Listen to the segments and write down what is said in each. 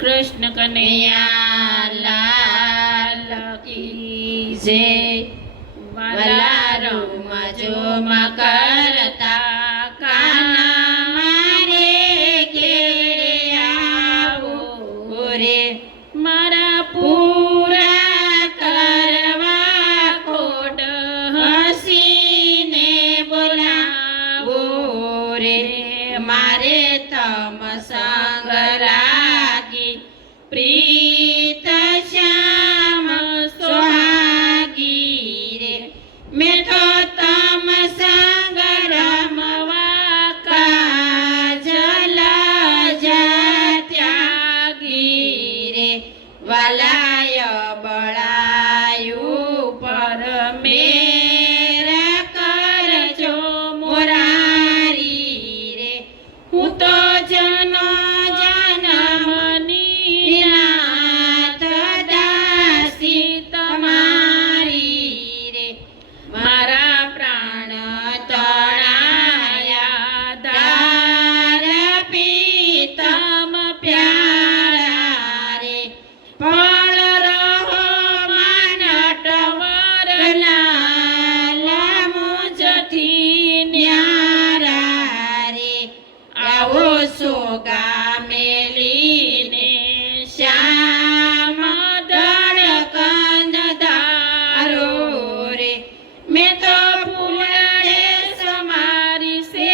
कृष्ण कन्हैया लाल की जय। वाला रोमा जोमा करता काना मारे घेरे आवो रे मारा पूरा કરવા ખોટ હસીને બોલાવો રે મારે તમ સંગ લાગી પ્રીત શ્યામ સોહાગી રે મેં તો તમ સંગ રમવા કાજલ ત્યાગી રે વાલાય બળાયું પર મેર કરજો મોરારી રે હું તો જનો જનમની નાથ દાસી તમારી રે મારા પ્રાણ તણાયા દાર પીતમ પ્યારા રે ફળ રહો માનટવર લાલ મુજથી ન્યારા રે આવો સોગા મેલીને શ્યામ દળ કંદધારો રે મેં તો ફૂલડે સમારી સે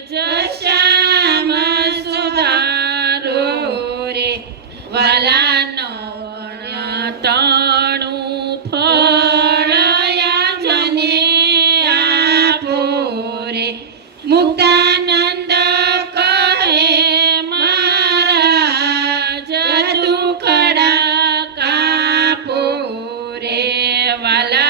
શ્યામ સુધારો રે વાલા નવણ તણું ફળયા જને આપો રે મુક્તાનંદ કહે મહારાજ દુખડા કાપો રે વાલા